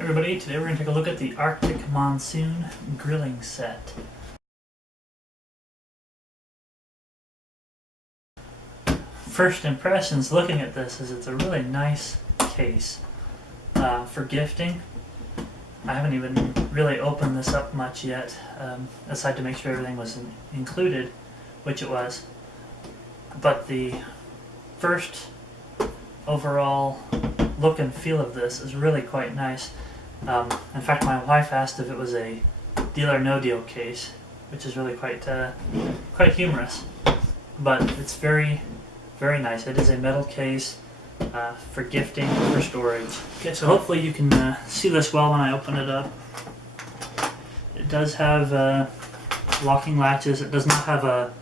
Everybody, today we're going to take a look at the Arctic Monsoon grilling set. First impressions looking at this is it's a really nice case for gifting. I haven't even really opened this up much yet, aside to make sure everything was included, which it was. But the first overall look and feel of this is really quite nice. In fact, my wife asked if it was a deal or no deal case, which is really quite humorous. But it's very, very nice. It is a metal case for gifting, for storage. Okay, so hopefully you can see this well when I open it up. It does have locking latches. It does not have a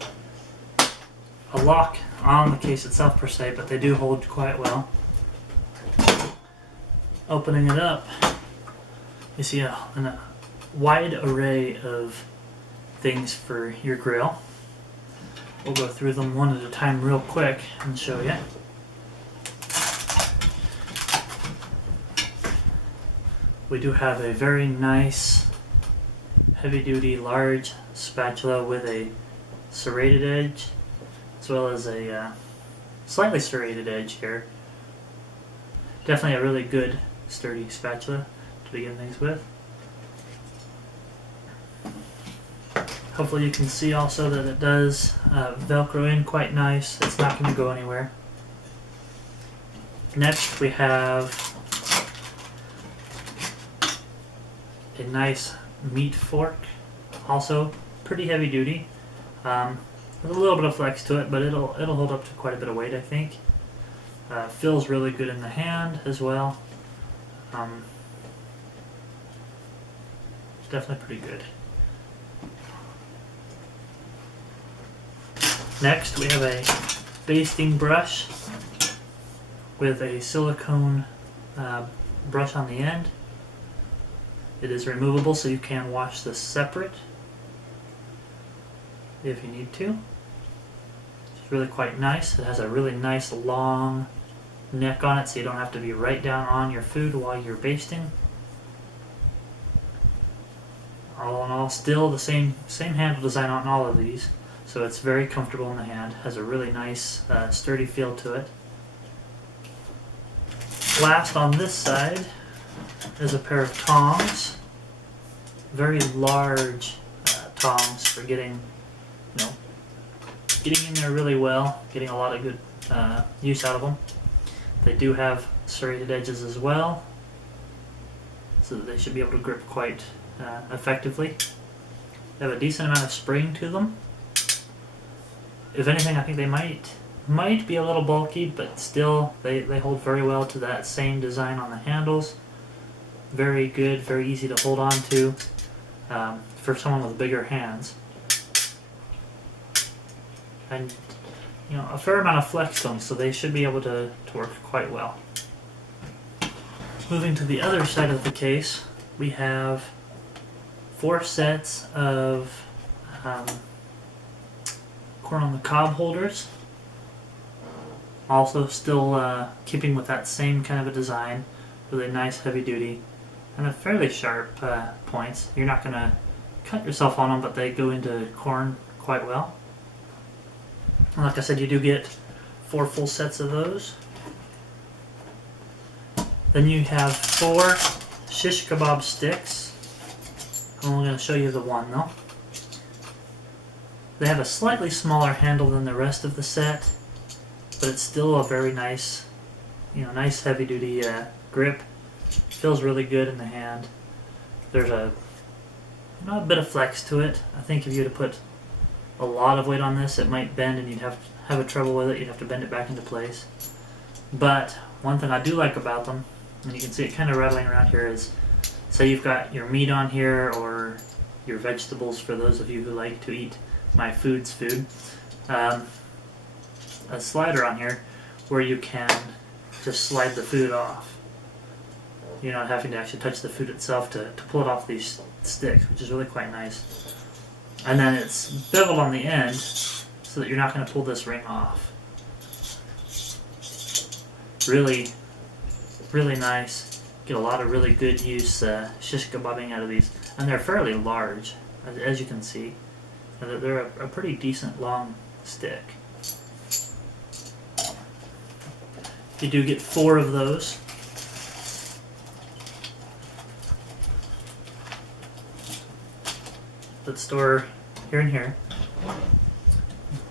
lock on the case itself per se, but they do hold quite well. Opening it up, you see a wide array of things for your grill. We'll go through them one at a time real quick and show you. We do have a very nice heavy-duty large spatula with a serrated edge, as well as a slightly serrated edge here. Definitely a really good sturdy spatula to begin things with. Hopefully you can see also that it does Velcro in quite nice. It's not going to go anywhere. Next we have a nice meat fork, also pretty heavy duty. With a little bit of flex to it, but it'll hold up to quite a bit of weight, I think. Feels really good in the hand as well. Definitely pretty good. Next we have a basting brush with a silicone brush on the end. It is removable, so you can wash this separate if you need to. It's really quite nice. It has a really nice long neck on it, so you don't have to be right down on your food while you're basting. All in all, still the same handle design on all of these, so it's very comfortable in the hand. Has a really nice sturdy feel to it. Last on this side is a pair of tongs. Very large tongs for getting in there really well, getting a lot of good use out of them. They do have serrated edges as well, so that they should be able to grip quite effectively. They have a decent amount of spring to them. If anything, I think they might be a little bulky, but still they hold very well to that same design on the handles. Very good, very easy to hold on to for someone with bigger hands. And a fair amount of flex to them, so they should be able to work quite well. Moving to the other side of the case, we have 4 sets of corn on the cob holders. Also still keeping with that same kind of a design, really nice heavy duty and a fairly sharp points. You're not going to cut yourself on them, but they go into corn quite well. And like I said, you do get 4 full sets of those. Then you have 4 shish kebab sticks. I'm only going to show you the one though. They have a slightly smaller handle than the rest of the set, but it's still a very nice, nice heavy duty grip. Feels really good in the hand. There's a bit of flex to it. I think if you were to put a lot of weight on this, it might bend and you'd have a trouble with it. You'd have to bend it back into place. But one thing I do like about them, and you can see it kind of rattling around here, is say you've got your meat on here or your vegetables, for those of you who like to eat my food's food. A slider on here where you can just slide the food off. You're not having to actually touch the food itself to pull it off these sticks, which is really quite nice. And then it's beveled on the end so that you're not going to pull this ring off. Really, really nice Get a lot of really good use shish kebabbing out of these, and they're fairly large, as you can see. They're a pretty decent long stick. You do get 4 of those. That store here and here.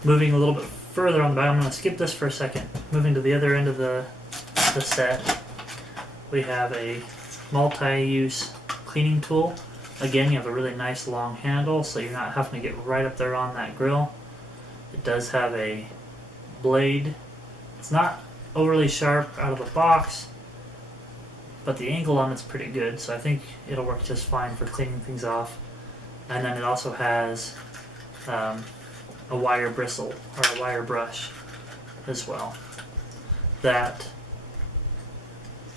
Moving a little bit further on the back, I'm going to skip this for a second. Moving to the other end of the set, we have a multi-use cleaning tool. Again, you have a really nice long handle, so you're not having to get right up there on that grill. It does have a blade. It's not overly sharp out of the box, but the angle on it's pretty good, so I think it'll work just fine for cleaning things off. And then it also has a wire bristle, or a wire brush as well, that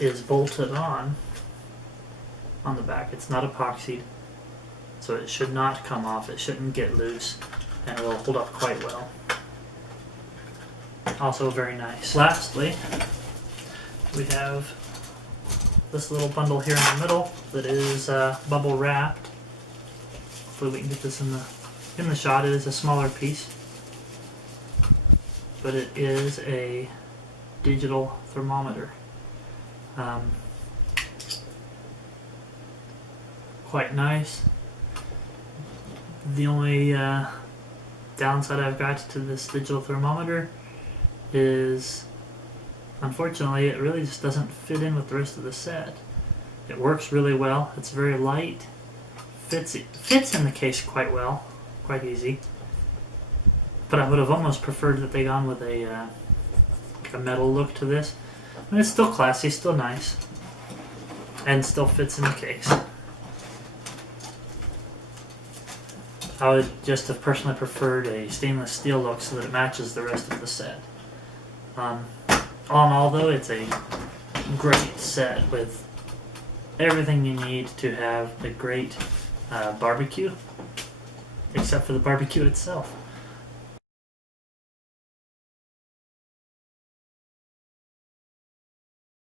is bolted on the back. It's not epoxied, so it should not come off. It shouldn't get loose, and it will hold up quite well. Also very nice. Lastly, we have this little bundle here in the middle that is bubble wrapped. Hopefully we can get this in the shot. It is a smaller piece, but it is a digital thermometer. Quite nice. The only downside I've got to this digital thermometer is, unfortunately, it really just doesn't fit in with the rest of the set. It works really well. It's very light. Fits in the case quite well, quite easy. But I would have almost preferred that they gone with a metal look to this. But it's still classy, still nice, and still fits in the case. I would just have personally preferred a stainless steel look so that it matches the rest of the set. All in all, though, it's a great set with everything you need to have a great barbecue, except for the barbecue itself.